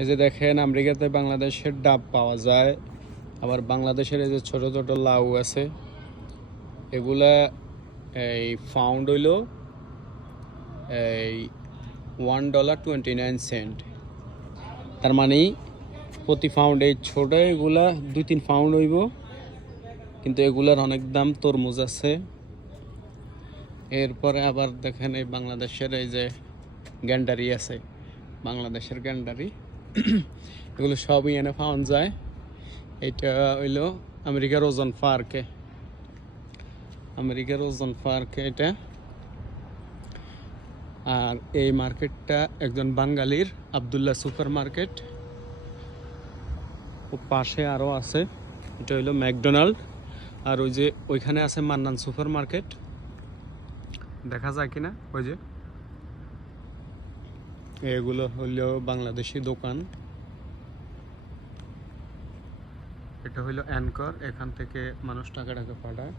এই যে দেখেন আমেরিকাতে বাংলাদেশের ডাব পাওয়া যায়, আবার বাংলাদেশের এই যে ছোট ছোট লাউ আছে, এগুলা এই পাউন্ড হইল এই $1.29। তার মানে প্রতি পাউন্ড এই ছোট এগুলা 2-3 পাউন্ড হইব, কিন্তু এগুলার অনেক দাম। তরমুজ আছে। এরপরে আবার দেখেন এই বাংলাদেশের এই যে গ্যান্ডারি আছে, বাংলাদেশের গ্যান্ডারি এগুলো সবই এনে পাওয়া যায়। এটা হইলো আমেরিকার ওজন পার্কে এটা। আর এই মার্কেটটা একজন বাঙালির, আবদুল্লাহ সুপার মার্কেট। ও পাশে আরও আছে, এটা হইলো ম্যাকডোনাল্ড। আর ওই যে ওইখানে আছে মান্নান সুপার মার্কেট, দেখা যায় কিনা ওই যে। এগুলো হইলো বাংলাদেশি দোকান। এটা হইলো অ্যানকর, এখান থেকে মানুষ টাকা পাঠায়।